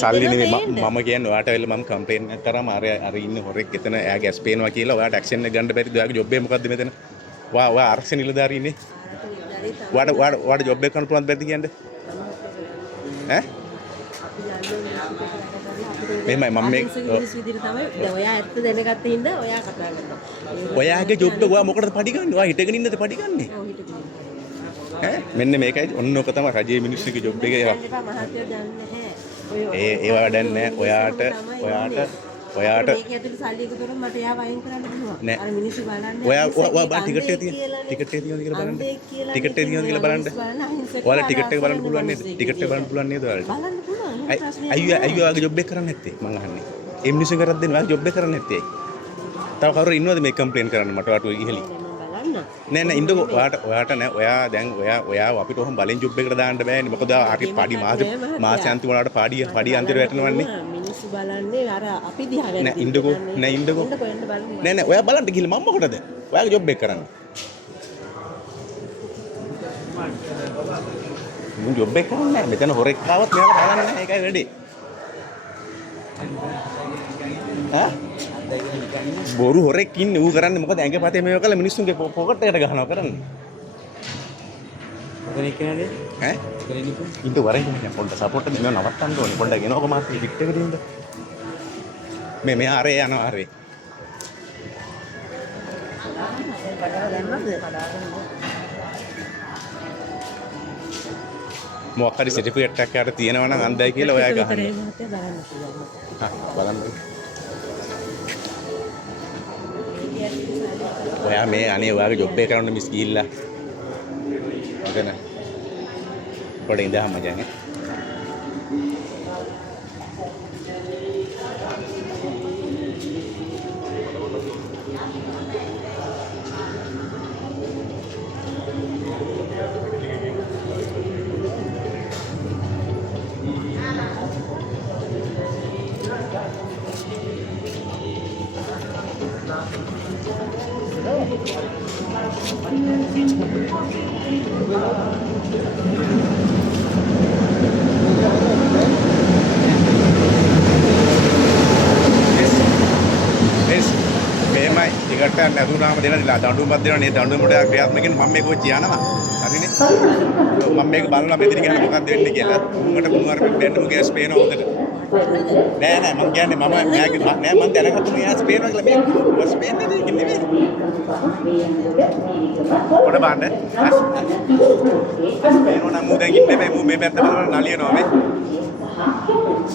සල්ලි නෙමෙයි මම කියන්නේ ඔයාට වෙලා මම කම්ප්ලේන්ට් එකක් කරාම අර ඉන්න හොරෙක් එතන එයා ගැස් පේනවා කියලා ඔයාට ඇක්ෂන් එක ගන්න බැරිද? ඔයාගේ ජොබ් එක මොකද්ද මෙතන? ඔයා ආරක්ෂක නිලධාරී ඉන්නේ. ඔයාට ජොබ් එක කරන්න පුළුවන් බැරිද කියන්නේ? ඈ? මෙහෙමයි මම මේ විදිහට තමයි දැන් ඔයා ඇත්ත දැනගත්ත හින්දා ඔයා කතා කරනවා. ඔයාගේ ජොබ් එක ඔයා මොකටද පඩි ගන්නේ? ඔයා හිටගෙන ඉන්නද පඩි ගන්නේ? ඔව් හිටපු. ඈ මෙන්න මේකයි ඔන්න ඔක තමයි රජයේ මිනිස්සුගේ ජොබ් එක ඒවා. මහත්තයෝ දන්නේ නැහැ. ඒවා වැඩක් නැහැ. ඔයාට මේක ඇතුලේ සල්ලි එකතු කරොත් මට එයාව අයින් කරන්න පුළුවන්. අර මිනිස්සු බලන්නේ. ඔයා බා ටිකට් එක තියෙන ටිකට් එක තියෙනවද කියලා බලන්න. ටිකට් එක තියෙනවද කියලා බලන්න. ඔයාලා ටිකට් එක බලන්න පුළුවන් නේද? ටිකට් එක බලන්න පුළුවන් නේද ඔයාලට? බලන්න පුළුවන්. අයියෝ ඔයාගේ ජොබ් එක කරන්නේ නැත්තේ මං අහන්නේ. ඒ මිනිස්සු කරත් දෙන්න ඔයාගේ ජොබ් එක කරන්නේ නැත්තේ. තව කවුරු ඉන්නවද මේ කම්ප්ලේන් කරන්න මට ඔයාට ඉහළි? නෑ ඉන්නකෝ ඔයාට නෑ ඔයා දැන් ඔයා අපිට ඔහොම බලෙන් ජොබ් එකකට දාන්න බෑනේ මොකද හරි පඩි මාසෙ අන්තිම වලට පඩි අන්තිමට වැටෙනවන්නේ මිනිස්සු බලන්නේ අර අපි දිහා නෑ ඉන්නකෝ නෑ ඔයා බලන්න ගිහලා මම මොකටද ඔයාගේ ජොබ් එක කරන්නේ මම ජොබ් එක කරන්නේ නෑ මෙතන හොරෙක් ආවත් මෙයාට බලන්නේ නෑ ඒකයි වැඩේ ඈ බොරු හොරෙක් ඉන්නේ ඌ කරන්නේ මොකද ඇඟ පතේ මේව කළා මිනිස්සුන්ගේ පොකට් එකට ගහනවා කරන්නේ මොකද කියන්නේ ඈ ඉන්න වරෙන් කියන්නේ පොඩ්ඩ සපෝට් එක මෙව නවත්තන්න ඕනේ පොඩ්ඩක් එනකො මාත් පිට එක දින්ද මේ ආරේ යනවා ආරේ මොකක් හරි සර්ටිෆිකේට් එකක් යාට තියෙනවා නම් අන්දයි කියලා ඔයා ගහන්න බලන්න ඔයා මේ අනේ ඔයාගේ ජොබ් එක කරන්න මිස් ගිහිල්ලා ඔතන පොඩ ඉඳහම මචං මේමයි ටිකට් එක නැතුණාම දෙන දඬුවමක් දෙනවා නේ දඬුවමට ක්‍රියාත්මක වෙන මම මේක කොච්චි යනවා හරිනේ මම මේක බලනවා මෙතන කියන්නේ මොකක්ද වෙන්නේ කියලා උඹට මොනවාර බෙන්න මුගේ ස්පේන හොදට නෑ මම කියන්නේ මම නෑ මම දැනගත්තු මෙයා ස්පේන කියලා මේ ස්පේන නෙමෙයි පොඩ බාන්න ස්පේන නම් මු දැන් ඉන්නේ මේ පැත්ත බලන නලියනවා මේ